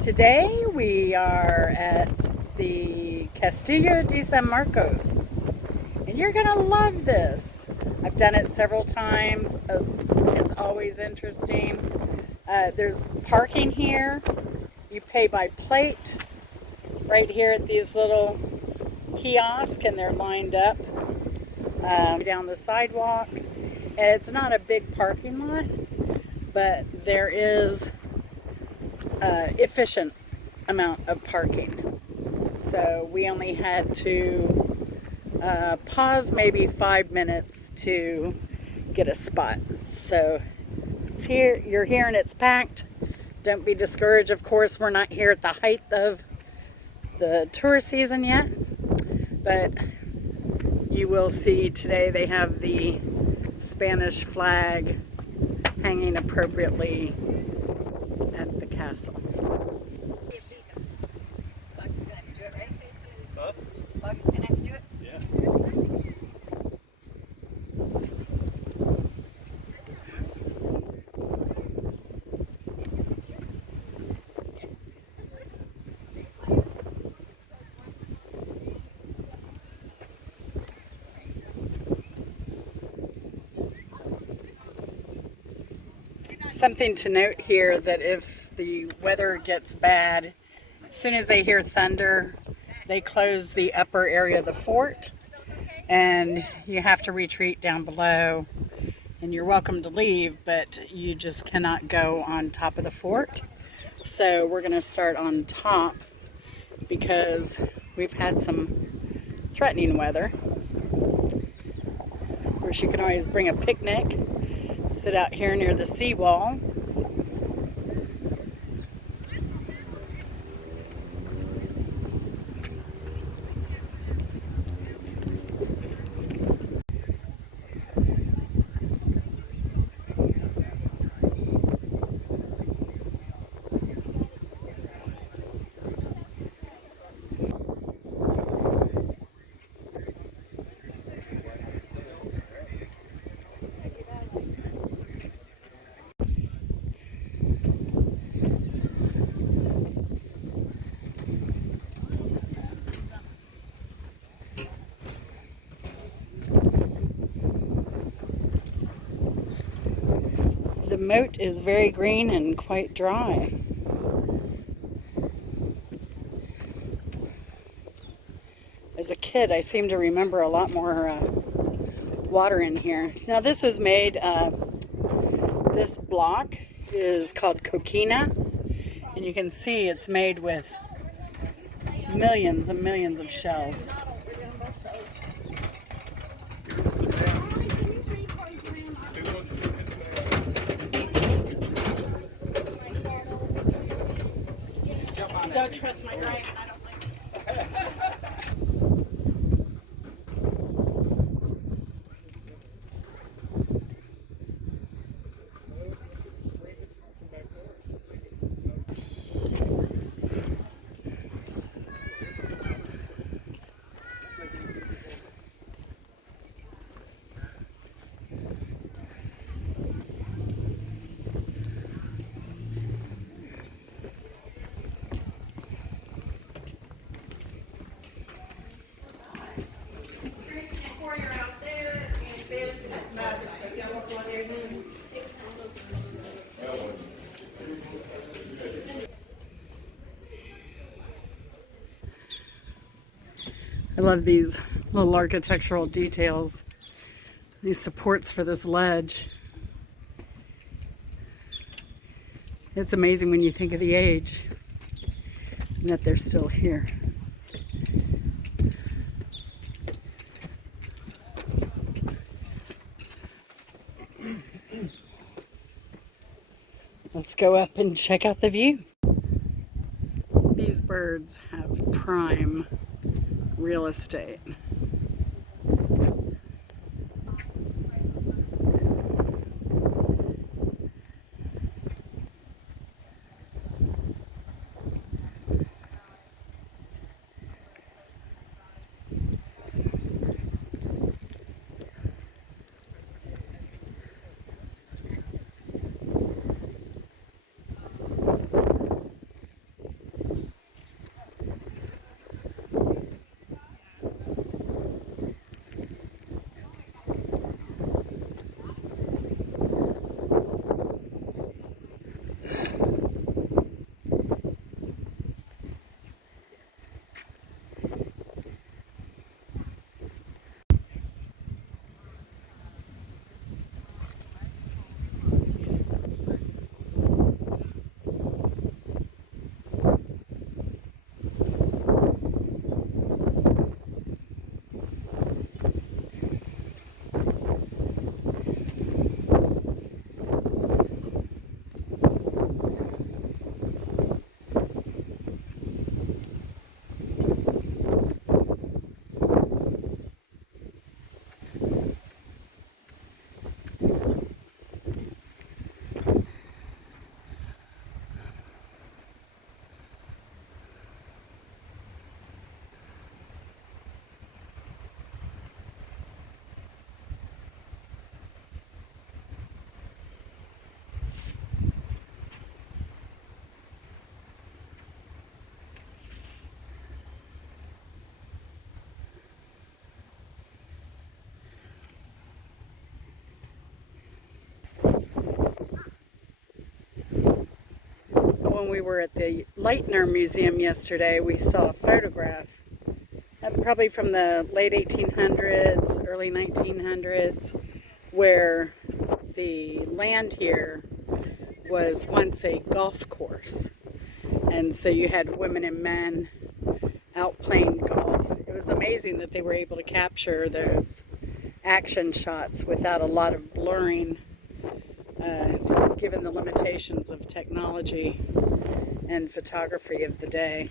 Today we are at the Castillo de San Marcos, and you're gonna love this. I've done it several times. It's always interesting. There's parking here. You pay by plate right here at these little kiosks, and they're lined up down the sidewalk. And it's not a big parking lot, but there is efficient amount of parking. So we only had to pause maybe 5 minutes to get a spot. So it's here, you're here and it's packed. Don't be discouraged. Of course, we're not here at the height of the tourist season yet, but you will see today they have the Spanish flag hanging appropriately at the castle. Something to note here, that if the weather gets bad, as soon as they hear thunder, they close the upper area of the fort and you have to retreat down below. And you're welcome to leave, but you just cannot go on top of the fort. So we're going to start on top because we've had some threatening weather. Of course, you can always bring a picnic. Sit out here near the seawall. The moat is very green and quite dry. As a kid, I seem to remember a lot more water in here. Now this was made, this block is called coquina, and you can see it's made with millions and millions of shells. Don't trust my driving, I don't like it. I love these little architectural details, these supports for this ledge. It's amazing when you think of the age and that they're still here. Let's go up and check out the view. These birds have prime real estate. when we were at the Leitner Museum yesterday, we saw a photograph, probably from the late 1800s, early 1900s, where the land here was once a golf course. And so you had women and men out playing golf. It was amazing that they were able to capture those action shots without a lot of blurring, given the limitations of technology and photography of the day.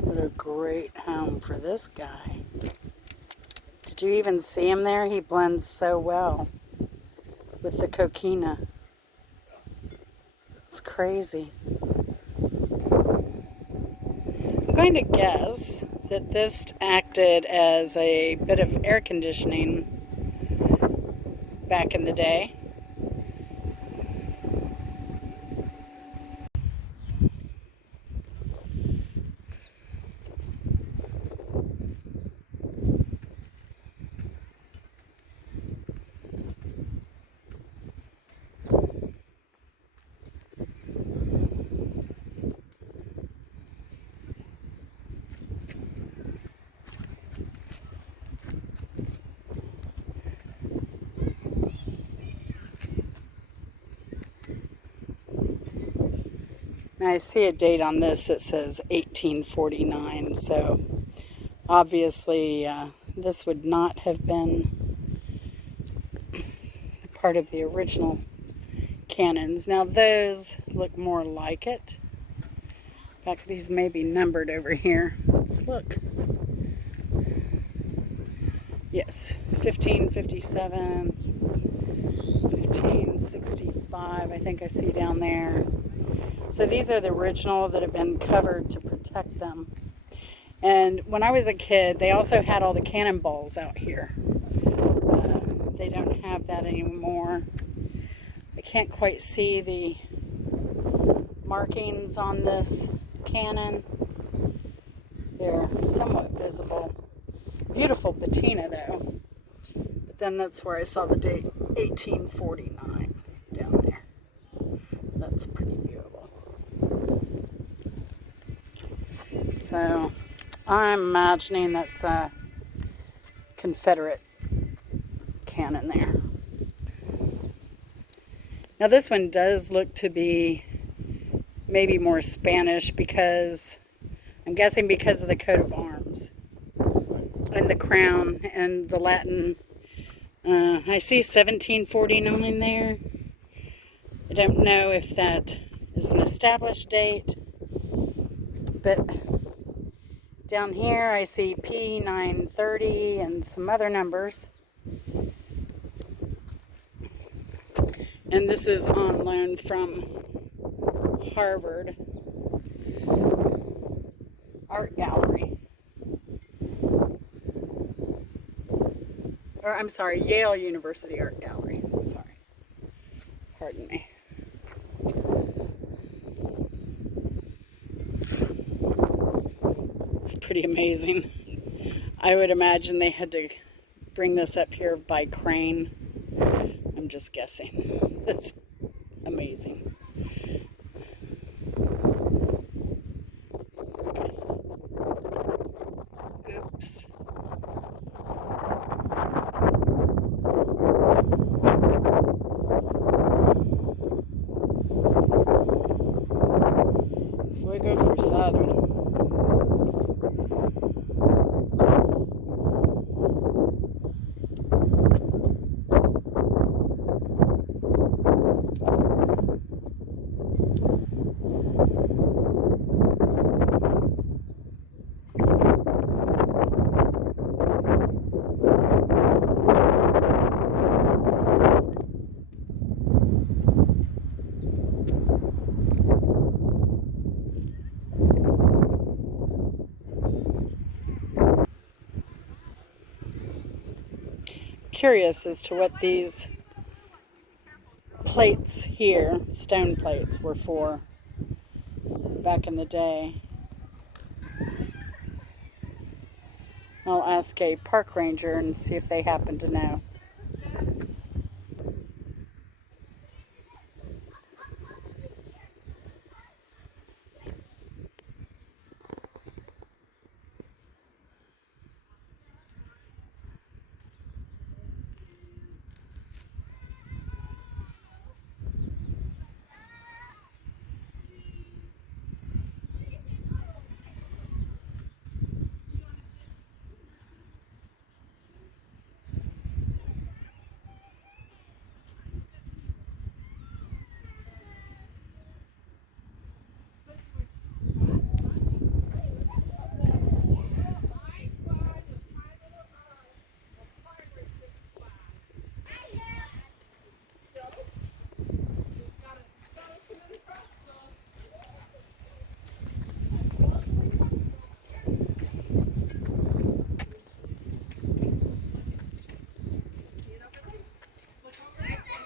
What a great home for this guy. Did you even see him there? He blends so well with the coquina. It's crazy. I'm going to guess that this acted as a bit of air conditioning back in the day. Now I see a date on this that says 1849, so obviously this would not have been part of the original cannons. Now those look more like it. In fact, these may be numbered over here. Let's look. Yes, 1557, 1565, I think I see down there. So these are the original that have been covered to protect them. And when I was a kid, they also had all the cannonballs out here. They don't have that anymore. I can't quite see the markings on this cannon. They're somewhat visible. Beautiful patina though. But then that's where I saw the date 1849 down there. That's pretty viewable. So I'm imagining that's a Confederate cannon there. Now this one does look to be maybe more Spanish, because I'm guessing because of the coat of arms and the crown and the Latin. I see 1749 there. I don't know if that is an established date, but down here I see P930 and some other numbers. And this is on loan from Harvard Art Gallery. Or I'm sorry, Yale University Art Gallery. Sorry. Pardon me. It's pretty amazing. I would imagine they had to bring this up here by crane. I'm just guessing. That's amazing. Oops. Fuego Cruzado. curious as to what these plates here, stone plates, were for back in the day. I'll ask a park ranger and see if they happen to know.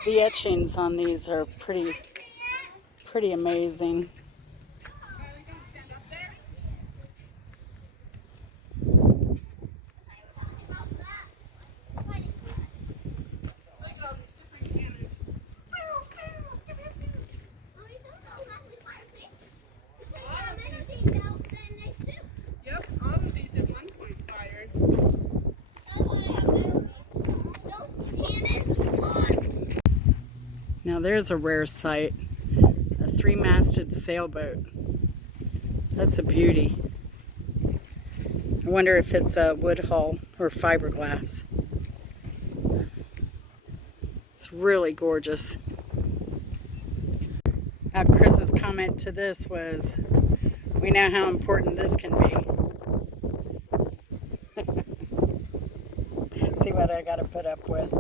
The etchings on these are pretty amazing. Now there's a rare sight, a three-masted sailboat. That's a beauty. I wonder if it's a wood hull or fiberglass. It's really gorgeous. Chris's comment to this was, we know how important this can be. See what I gotta put up with.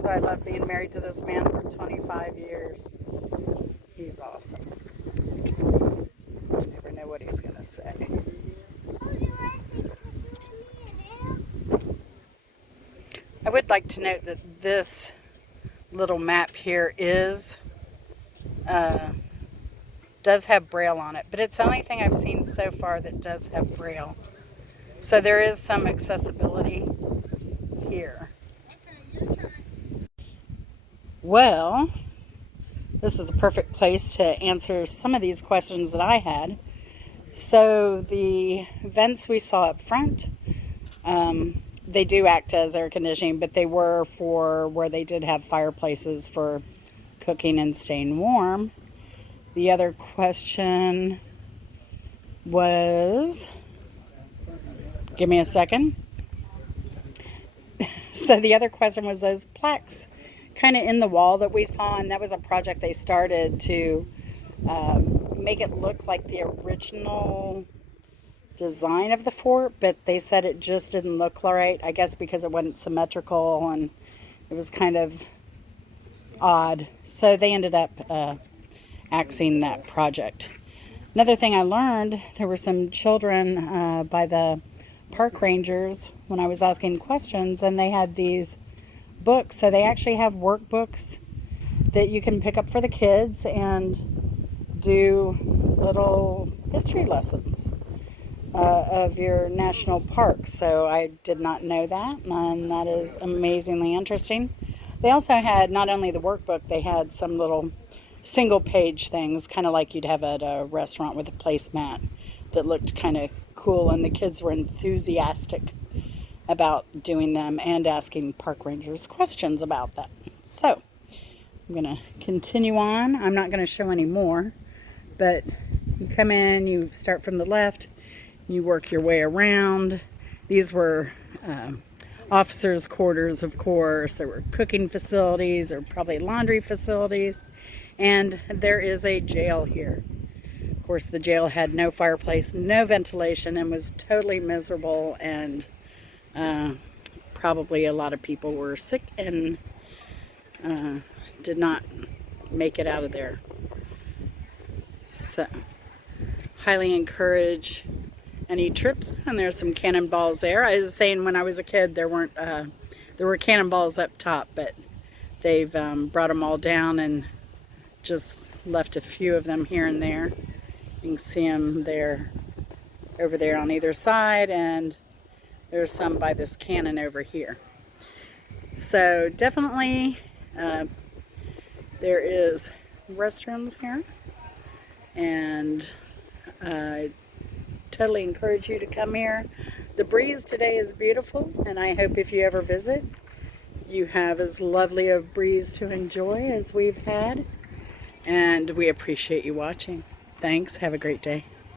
So I love being married to this man for 25 years. He's awesome. You never know what he's gonna say. I would like to note that this little map here does have Braille on it, but it's the only thing I've seen so far that does have Braille. So there is some accessibility here. Well, this is a perfect place to answer some of these questions that I had. So the vents we saw up front, they do act as air conditioning, but they were for where they did have fireplaces for cooking and staying warm. The other question was, give me a second. So the other question was those plaques kind of in the wall that we saw, and that was a project they started to make it look like the original design of the fort, but they said it just didn't look right, I guess because it wasn't symmetrical and it was kind of odd. So they ended up axing that project. Another thing I learned, there were some children by the park rangers when I was asking questions, and they had these books. So they actually have workbooks that you can pick up for the kids and do little history lessons of your national parks. So I did not know that, and that is amazingly interesting. They also had not only the workbook, they had some little single page things, kind of like you'd have at a restaurant with a placemat, that looked kind of cool, and the kids were enthusiastic about doing them and asking park rangers questions about that. So I'm going to continue on. I'm not going to show any more, but you come in, you start from the left, you work your way around. These were officers' quarters, of course. There were cooking facilities, or probably laundry facilities, and there is a jail here. Of course, the jail had no fireplace, no ventilation, and was totally miserable, and probably a lot of people were sick and did not make it out of there. So, highly encourage any trips. And there's some cannonballs there. I was saying when I was a kid there weren't there were cannonballs up top, but they've brought them all down and just left a few of them here and there. You can see them there, over there on either side, and there's some by this cannon over here. So definitely there is restrooms here, and I totally encourage you to come here. The breeze today is beautiful, and I hope if you ever visit, you have as lovely a breeze to enjoy as we've had, and we appreciate you watching. Thanks. Have a great day.